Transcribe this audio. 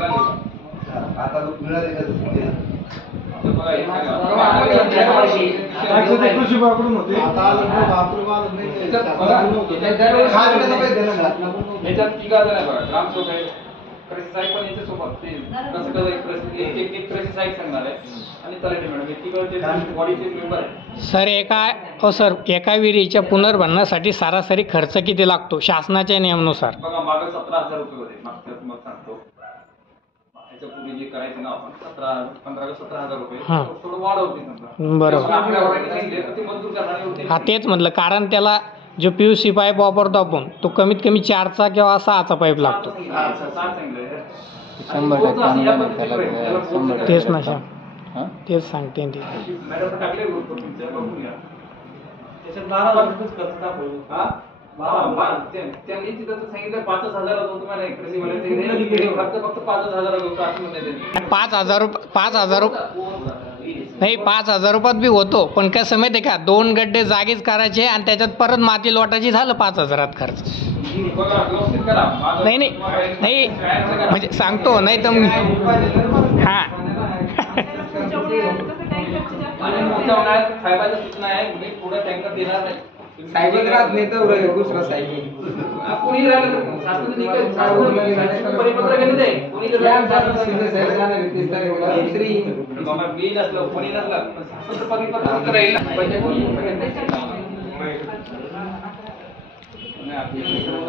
आता लोक मिळाले का कृषी बाकडून होते आता याच्यात तिघा जण आहे बघा, ग्रामसेवक आहे, प्रशासक पण याच्या सोबत ते कसं कसं एक प्रशासक सांगणार आहे आणि तलाठी मॅडम हे तिघं बॉडीचे मेंबर आहे. सर एका विहिरीच्या पुनर्भरणासाठी सरासरी खर्च किती लागतो शासनाच्या नियमानुसार? बघा मागे 17,000 रुपये होते मागच्या मग सांगतो. याच्या पूर्वी जे करायचं ना आपण 15 का 17,000 रुपये थोडं वाढवते समजा. बरोबर. आपल्यावर सांगितले तर ते मंजूर करणार एवढे. हा तेच म्हटलं, कारण त्याला जो PVC पाईप वापरतो आपण तो कमीत कमी 4चा किंवा 6चा पाईप लागतो. तेच ना सर, तेच सांगते ते. मॅडम टाकले ग्रुप तुमच्या बघून घ्या. त्याच्यात 12,000 खर्च दाखवला. त्यांनी तिथं सांगितलं 5,000 होतो तुम्हाला कृषी म्हणजे खर्च फक्त 5,000 होतो असं म्हणते. 5,000 नाही 5,000 रुपयात बी होतो, पण कसं माहिती आहे का, 2 गड्डे जागीच करायचे आणि त्याच्यात परत माती लोटायची, झालं 5,000 खर्च. नाही नाही नाही म्हणजे सांगतो, नाही तर हां साहेबांच्या सूचना आहे, मी पुढे टँकर देणार नाही. साहेबच राहत नाही तर दुसरा साहेब कोणी राहिलं तर शासनाचं परिपत्र गणित आहे. कोणी जर मी नसलं कोणी नसलं शासनाचं परिपत्र राहील ना.